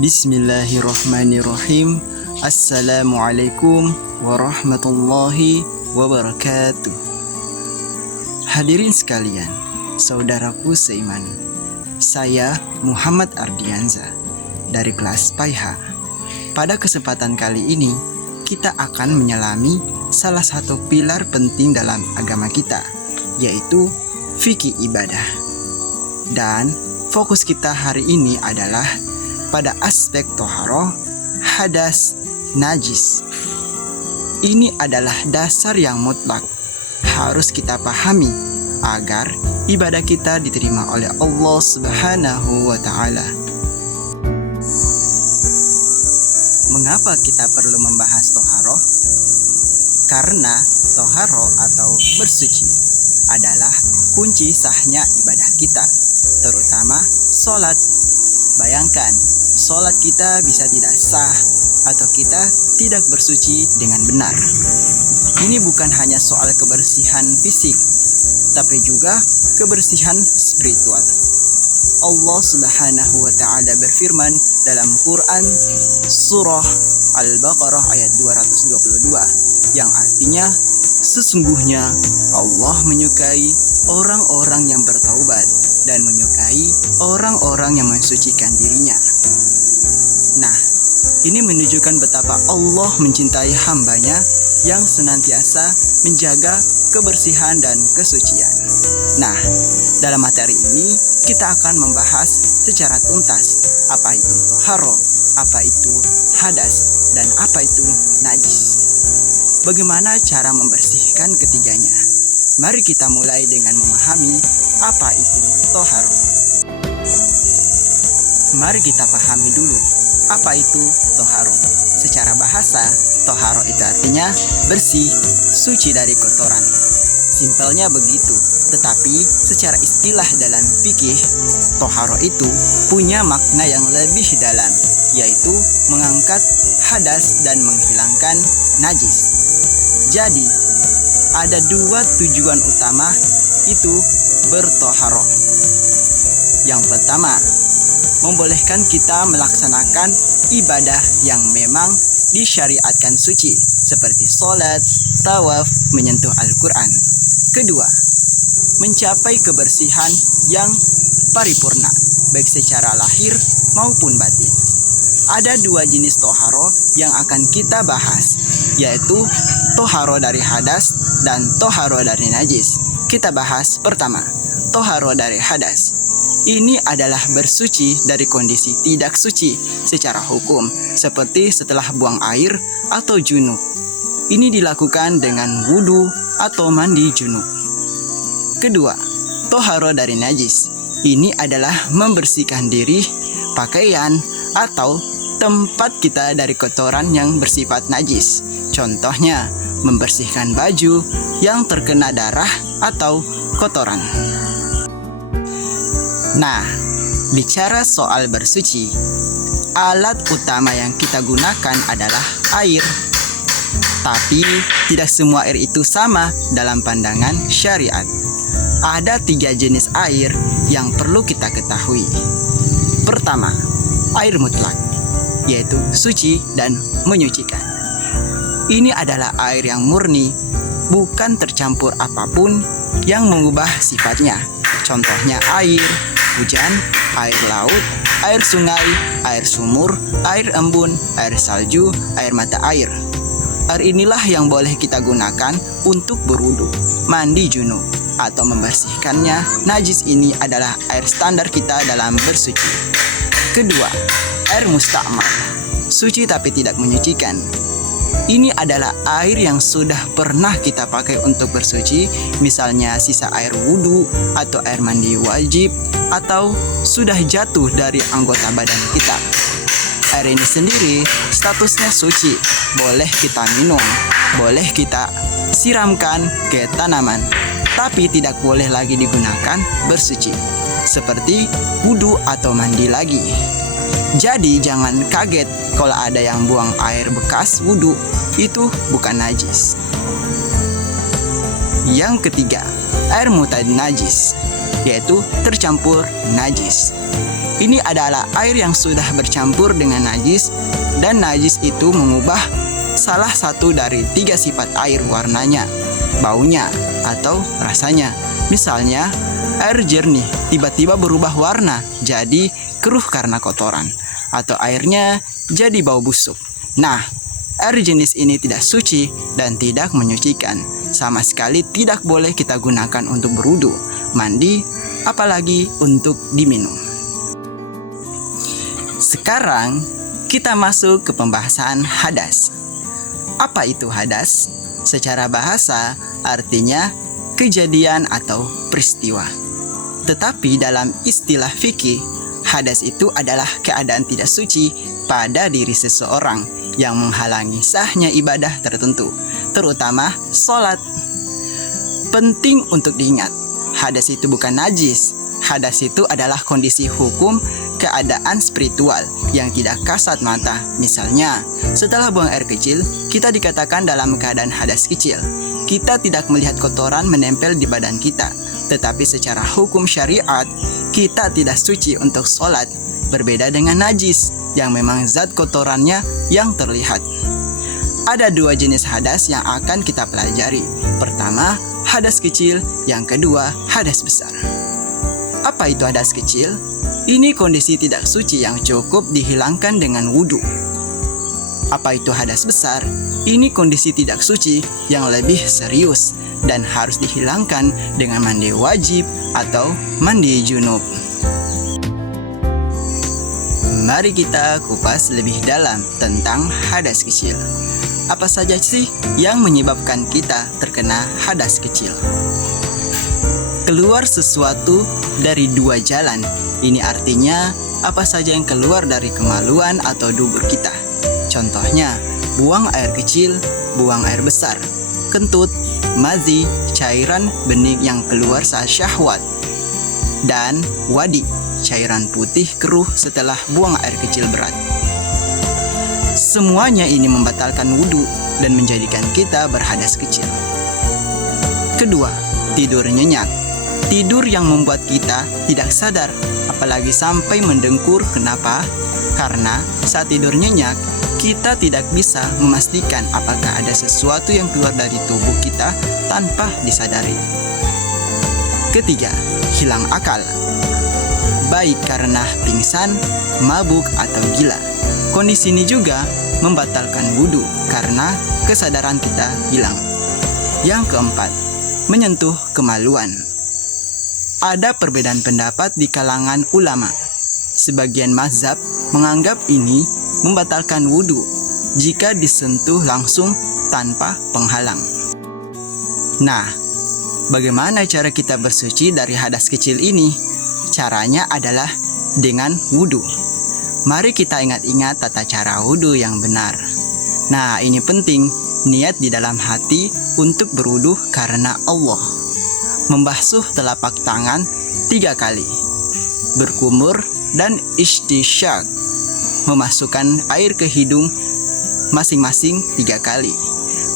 Bismillahirrahmanirrahim. Assalamualaikum warahmatullahi wabarakatuh. Hadirin sekalian, saudaraku seiman, saya Muhammad Ardianza dari kelas PAIH. Pada kesempatan kali ini, kita akan menyelami salah satu pilar penting dalam agama kita, yaitu fikih ibadah. Dan fokus kita hari ini adalah pada aspek toharoh, hadas, najis. Ini adalah dasar yang mutlak harus kita pahami agar ibadah kita diterima oleh Allah Subhanahu wa Ta'ala. Mengapa kita perlu membahas toharoh? Karena toharoh atau bersuci adalah kunci sahnya ibadah kita, terutama sholat. Bayangkan, sholat kita bisa tidak sah atau kita tidak bersuci dengan benar. Ini bukan hanya soal kebersihan fisik, tapi juga kebersihan spiritual. Allah Subhanahu wa Ta'ala berfirman dalam Quran surah Al-Baqarah ayat 222 yang artinya, sesungguhnya Allah menyukai orang-orang yang bertaubat dan menyukai orang-orang yang mensucikan dirinya. Nah, ini menunjukkan betapa Allah mencintai hambanya yang senantiasa menjaga kebersihan dan kesucian. Nah, dalam materi ini kita akan membahas secara tuntas apa itu toharoh, apa itu hadas, dan apa itu najis. Bagaimana cara membersihkan ketiganya? Mari kita mulai dengan memahami apa itu toharoh. Mari kita pahami dulu apa itu toharoh. Secara bahasa, toharoh itu artinya bersih, suci dari kotoran. Simpelnya begitu, tetapi secara istilah dalam fikih, toharoh itu punya makna yang lebih dalam, yaitu mengangkat hadas dan menghilangkan najis. Jadi, ada dua tujuan utama itu bertoharoh. Yang pertama, membolehkan kita melaksanakan ibadah yang memang disyariatkan suci, seperti sholat, tawaf, menyentuh Al-Quran. Kedua, mencapai kebersihan yang paripurna, baik secara lahir maupun batin. Ada dua jenis toharoh yang akan kita bahas, yaitu toharoh dari hadas dan toharoh dari najis. Kita bahas pertama, toharoh dari hadas. Ini adalah bersuci dari kondisi tidak suci secara hukum, seperti setelah buang air atau junub. Ini dilakukan dengan wudu atau mandi junub. Kedua, toharoh dari najis. Ini adalah membersihkan diri, pakaian, atau tempat kita dari kotoran yang bersifat najis. Contohnya, membersihkan baju yang terkena darah atau kotoran. Nah, bicara soal bersuci, alat utama yang kita gunakan adalah air. Tapi tidak semua air itu sama dalam pandangan syariat. Ada 3 jenis air yang perlu kita ketahui. Pertama, air mutlak, yaitu suci dan menyucikan. Ini adalah air yang murni, bukan tercampur apapun yang mengubah sifatnya. Contohnya air hujan, air laut, air sungai, air sumur, air embun, air salju, air mata air. Air inilah yang boleh kita gunakan untuk berwudu, mandi junub, atau membersihkannya. Najis ini adalah air standar kita dalam bersuci. Kedua, air musta'mal, suci tapi tidak menyucikan. Ini adalah air yang sudah pernah kita pakai untuk bersuci, misalnya sisa air wudhu atau air mandi wajib, atau sudah jatuh dari anggota badan kita. Air ini sendiri statusnya suci, boleh kita minum, boleh kita siramkan ke tanaman, tapi tidak boleh lagi digunakan bersuci, seperti wudhu atau mandi lagi. Jadi jangan kaget kalau ada yang buang air bekas wudhu, itu bukan najis. Yang ketiga, air mutad najis, yaitu tercampur najis. Ini adalah air yang sudah bercampur dengan najis, dan najis itu mengubah salah satu dari 3 sifat air: warnanya, baunya, atau rasanya. Misalnya, air jernih tiba-tiba berubah warna jadi keruh karena kotoran, atau airnya jadi bau busuk. Nah, air jenis ini tidak suci dan tidak menyucikan. Sama sekali tidak boleh kita gunakan untuk berwudu, mandi, apalagi untuk diminum. Sekarang kita masuk ke pembahasan hadas. Apa itu hadas? Secara bahasa artinya kejadian atau peristiwa. Tetapi dalam istilah fikih, hadas itu adalah keadaan tidak suci pada diri seseorang yang menghalangi sahnya ibadah tertentu, terutama sholat. Penting untuk diingat, hadas itu bukan najis. Hadas itu adalah kondisi hukum keadaan spiritual yang tidak kasat mata. Misalnya, setelah buang air kecil, kita dikatakan dalam keadaan hadas kecil. Kita tidak melihat kotoran menempel di badan kita, tetapi secara hukum syariat, kita tidak suci untuk sholat. Berbeda dengan najis, yang memang zat kotorannya yang terlihat. Ada 2 jenis hadas yang akan kita pelajari. Pertama, hadas kecil, yang kedua, hadas besar. Apa itu hadas kecil? Ini kondisi tidak suci yang cukup dihilangkan dengan wudu. Apa itu hadas besar? Ini kondisi tidak suci yang lebih serius dan harus dihilangkan dengan mandi wajib atau mandi junub. Mari kita kupas lebih dalam tentang hadas kecil. Apa saja sih yang menyebabkan kita terkena hadas kecil? Keluar sesuatu dari 2 jalan. Ini artinya apa saja yang keluar dari kemaluan atau dubur kita. Contohnya, buang air kecil, buang air besar, kentut, madhi, cairan bening yang keluar saat syahwat, dan wadi, cairan putih keruh setelah buang air kecil berat. Semuanya ini membatalkan wudu dan menjadikan kita berhadas kecil. Kedua, tidur nyenyak. Tidur yang membuat kita tidak sadar, apalagi sampai mendengkur. Kenapa? Karena saat tidur nyenyak, kita tidak bisa memastikan apakah ada sesuatu yang keluar dari tubuh kita tanpa disadari. Ketiga, hilang akal. Baik karena pingsan, mabuk, atau gila. Kondisi ini juga membatalkan wudu karena kesadaran kita hilang. Yang keempat, menyentuh kemaluan. Ada perbedaan pendapat di kalangan ulama. Sebagian mazhab menganggap ini membatalkan wudu jika disentuh langsung tanpa penghalang. Nah, bagaimana cara kita bersuci dari hadas kecil ini? Caranya adalah dengan wudu. Mari kita ingat-ingat tata cara wudu yang benar. Nah, ini penting, niat di dalam hati untuk berwudu karena Allah. Membasuh telapak tangan 3 kali, berkumur dan istinsyaq, memasukkan air ke hidung masing-masing 3 kali,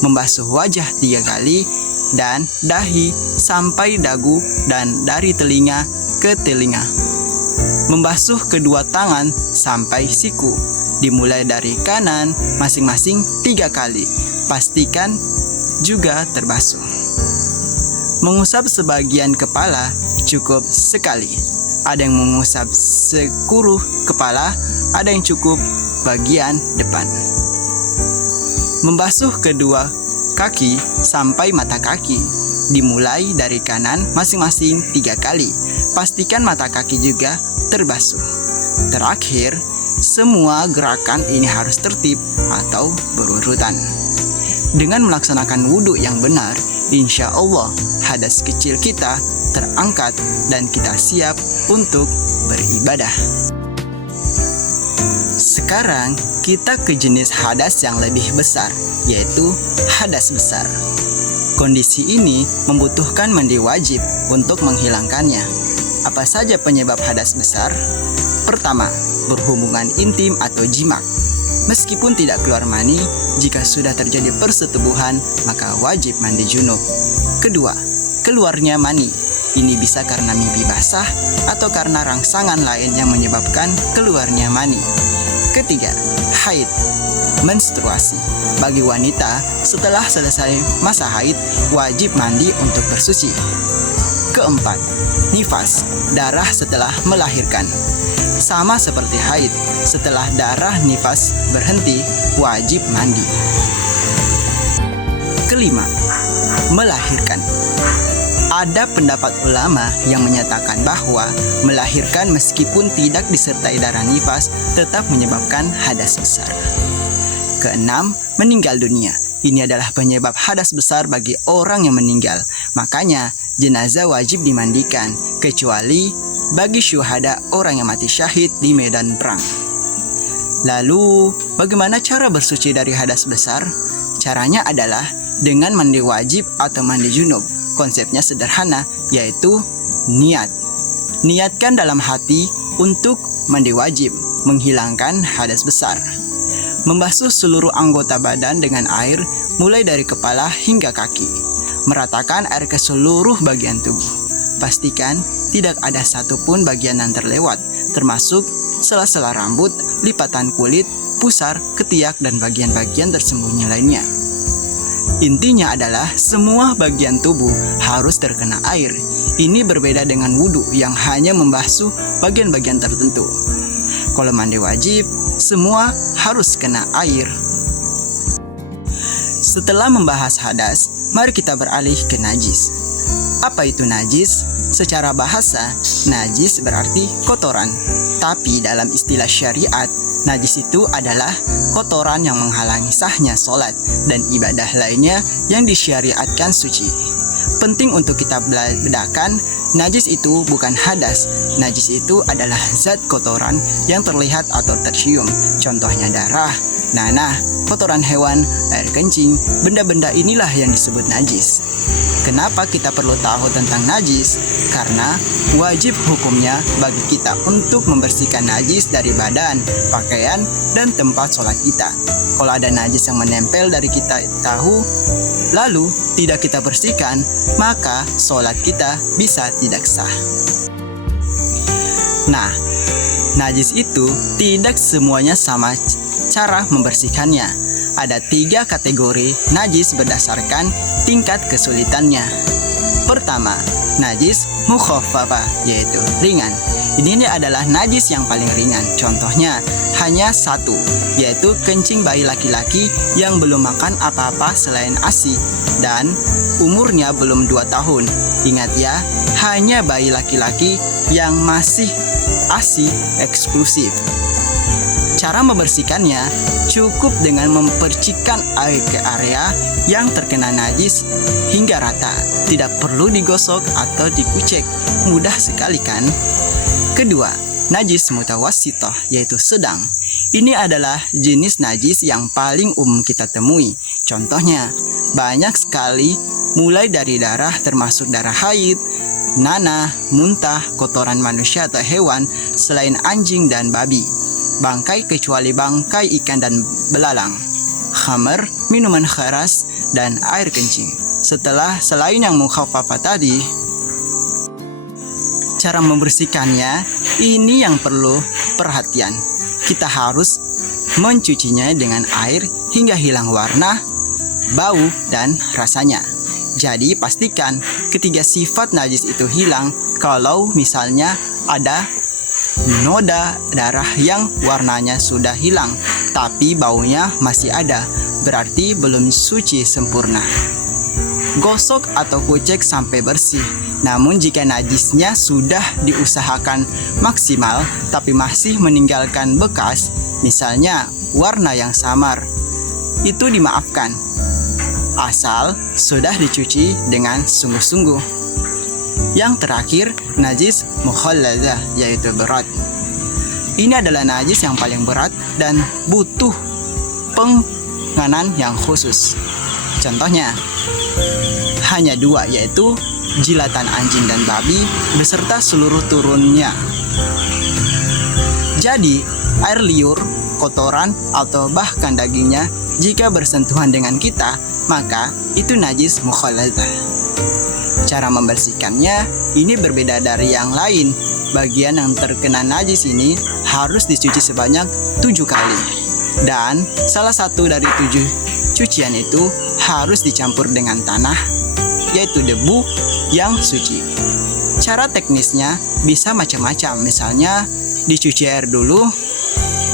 membasuh wajah 3 kali, dan dahi sampai dagu dan dari telinga ke telinga. Membasuh kedua tangan sampai siku, dimulai dari kanan masing-masing 3 kali, pastikan juga terbasuh. Mengusap sebagian kepala cukup sekali. Ada yang mengusap seluruh kepala, ada yang cukup bagian depan. Membasuh kedua kaki sampai mata kaki, dimulai dari kanan masing-masing 3 kali. Pastikan mata kaki juga terbasuh. Terakhir, semua gerakan ini harus tertib atau berurutan. Dengan melaksanakan wudu yang benar, insya Allah hadas kecil kita terangkat dan kita siap untuk beribadah. Sekarang kita ke jenis hadas yang lebih besar, yaitu hadas besar. Kondisi ini membutuhkan mandi wajib untuk menghilangkannya. Apa saja penyebab hadas besar? Pertama, berhubungan intim atau jimak. Meskipun tidak keluar mani, jika sudah terjadi persetubuhan, maka wajib mandi junub. Kedua, keluarnya mani. Ini bisa karena mimpi basah atau karena rangsangan lain yang menyebabkan keluarnya mani. Ketiga, haid, menstruasi. Bagi wanita, setelah selesai masa haid, wajib mandi untuk bersuci. Keempat, nifas, darah setelah melahirkan. Sama seperti haid, setelah darah nifas berhenti, wajib mandi. Kelima, melahirkan. Ada pendapat ulama yang menyatakan bahwa melahirkan meskipun tidak disertai darah nifas tetap menyebabkan hadas besar. Keenam, meninggal dunia. Ini adalah penyebab hadas besar bagi orang yang meninggal. Makanya, jenazah wajib dimandikan, kecuali bagi syuhada, orang yang mati syahid di medan perang. Lalu, bagaimana cara bersuci dari hadas besar? Caranya adalah dengan mandi wajib atau mandi junub. Konsepnya sederhana, yaitu niat. Niatkan dalam hati untuk mandi wajib, menghilangkan hadas besar. Membasuh seluruh anggota badan dengan air, mulai dari kepala hingga kaki. Meratakan air ke seluruh bagian tubuh. Pastikan tidak ada satupun bagian yang terlewat, termasuk sela-sela rambut, lipatan kulit, pusar, ketiak, dan bagian-bagian tersembunyi lainnya. Intinya adalah semua bagian tubuh harus terkena air. Ini berbeda dengan wudhu yang hanya membasuh bagian-bagian tertentu. Kalau mandi wajib, semua harus kena air. Setelah membahas hadas, mari kita beralih ke najis. Apa itu najis? Secara bahasa, najis berarti kotoran. Tapi dalam istilah syariat, najis itu adalah kotoran yang menghalangi sahnya sholat dan ibadah lainnya yang disyariatkan suci. Penting untuk kita bedakan, najis itu bukan hadas. Najis itu adalah zat kotoran yang terlihat atau tercium. Contohnya darah, nanah, kotoran hewan, air kencing, benda-benda inilah yang disebut najis. Kenapa kita perlu tahu tentang najis? Karena wajib hukumnya bagi kita untuk membersihkan najis dari badan, pakaian, dan tempat sholat kita. Kalau ada najis yang menempel dari kita tahu, lalu tidak kita bersihkan, maka sholat kita bisa tidak sah. Nah, najis itu tidak semuanya sama cara membersihkannya. Ada 3 kategori najis berdasarkan tingkat kesulitannya. Pertama, najis mukhaffafah, yaitu ringan. Ini adalah najis yang paling ringan. Contohnya hanya 1, yaitu kencing bayi laki-laki yang belum makan apa-apa selain ASI dan umurnya belum 2 tahun. Ingat ya, hanya bayi laki-laki yang masih ASI eksklusif. Cara membersihkannya cukup dengan mempercikkan air ke area yang terkena najis hingga rata. Tidak perlu digosok atau dikucek. Mudah sekali kan? Kedua, najis mutawassithah, yaitu sedang. Ini adalah jenis najis yang paling umum kita temui. Contohnya, banyak sekali mulai dari darah termasuk darah haid, nanah, muntah, kotoran manusia atau hewan selain anjing dan babi. Bangkai kecuali bangkai ikan dan belalang, khamr, minuman keras, dan air kencing. Selain yang mukhaffafah tadi, cara membersihkannya ini yang perlu perhatian. Kita harus mencucinya dengan air hingga hilang warna, bau, dan rasanya. Jadi pastikan ketiga sifat najis itu hilang. Kalau misalnya ada noda darah yang warnanya sudah hilang, tapi baunya masih ada, berarti belum suci sempurna. Gosok atau kucek sampai bersih. Namun jika najisnya sudah diusahakan maksimal, tapi masih meninggalkan bekas, misalnya warna yang samar, itu dimaafkan, asal sudah dicuci dengan sungguh-sungguh. Yang terakhir, najis mukhalladah, yaitu berat. Ini adalah najis yang paling berat dan butuh penanganan yang khusus. Contohnya, hanya 2, yaitu jilatan anjing dan babi beserta seluruh turunnya. Jadi, air liur, kotoran, atau bahkan dagingnya jika bersentuhan dengan kita, maka itu najis mukhalladah. Cara membersihkannya ini berbeda dari yang lain. Bagian yang terkena najis ini harus dicuci sebanyak 7 kali. Dan salah satu dari 7 cucian itu harus dicampur dengan tanah, yaitu debu yang suci. Cara teknisnya bisa macam-macam, misalnya dicuci air dulu,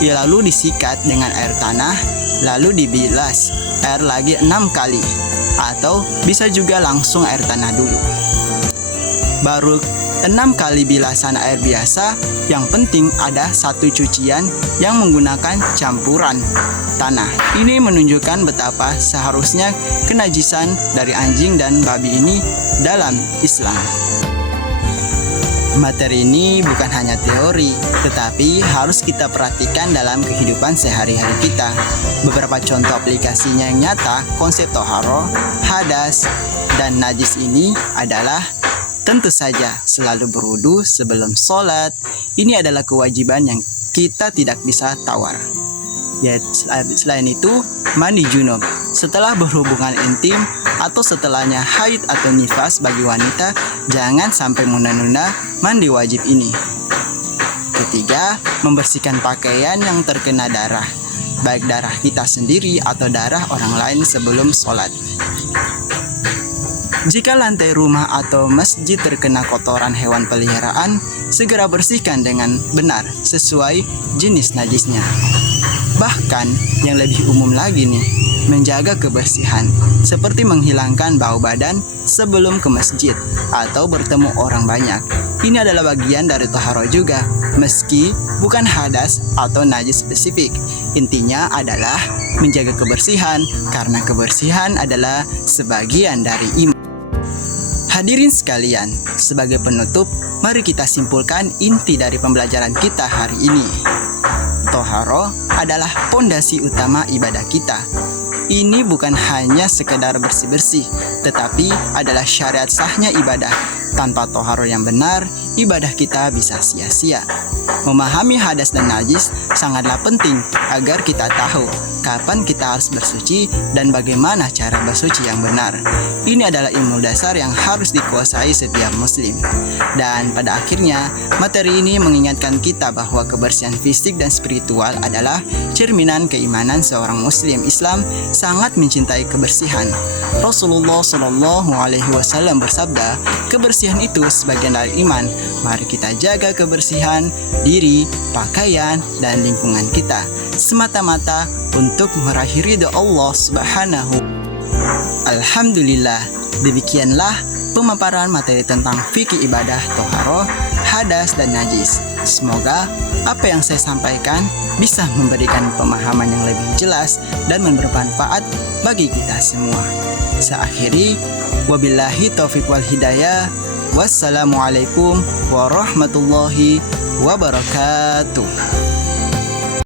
lalu disikat dengan air tanah, lalu dibilas air lagi 6 kali, atau bisa juga langsung air tanah dulu. Baru 6 kali bilasan air biasa, yang penting ada satu cucian yang menggunakan campuran tanah. Ini menunjukkan betapa seharusnya kenajisan dari anjing dan babi ini dalam Islam. Materi ini bukan hanya teori, tetapi harus kita perhatikan dalam kehidupan sehari-hari kita. Beberapa contoh aplikasinya yang nyata, konsep toharo, hadas, dan najis ini adalah tentu saja selalu berwudu sebelum sholat. Ini adalah kewajiban yang kita tidak bisa tawar. Ya, selain itu, mandi junub setelah berhubungan intim atau setelahnya haid atau nifas bagi wanita, jangan sampai menunda-nunda mandi wajib ini. Ketiga, membersihkan pakaian yang terkena darah, baik darah kita sendiri atau darah orang lain sebelum sholat. Jika lantai rumah atau masjid terkena kotoran hewan peliharaan, segera bersihkan dengan benar sesuai jenis najisnya. Bahkan yang lebih umum lagi nih, menjaga kebersihan, seperti menghilangkan bau badan sebelum ke masjid atau bertemu orang banyak. Ini adalah bagian dari toharo juga, meski bukan hadas atau najis spesifik. Intinya adalah menjaga kebersihan, karena kebersihan adalah sebagian dari iman. Hadirin sekalian, sebagai penutup, mari kita simpulkan inti dari pembelajaran kita hari ini. Toharo adalah pondasi utama ibadah kita. Ini bukan hanya sekedar bersih-bersih, tetapi adalah syariat sahnya ibadah. Tanpa toharo yang benar, ibadah kita bisa sia-sia. Memahami hadas dan najis sangatlah penting agar kita tahu kapan kita harus bersuci dan bagaimana cara bersuci yang benar. Ini adalah ilmu dasar yang harus dikuasai setiap muslim. Dan pada akhirnya, materi ini mengingatkan kita bahwa kebersihan fisik dan spiritual adalah cerminan keimanan seorang muslim Islam sangat mencintai kebersihan. Rasulullah SAW bersabda, kebersihan itu sebagian dari iman. Mari kita jaga kebersihan diri, pakaian, dan lingkungan kita, semata-mata untuk meraih ridha Allah Subhanahu. Alhamdulillah, demikianlah pemaparan materi tentang fikih ibadah toharo, hadas, dan najis. Semoga apa yang saya sampaikan bisa memberikan pemahaman yang lebih jelas dan bermanfaat bagi kita semua. Saya akhiri, wabillahi taufiq wal hidayah. Wassalamualaikum warahmatullahi wabarakatuh.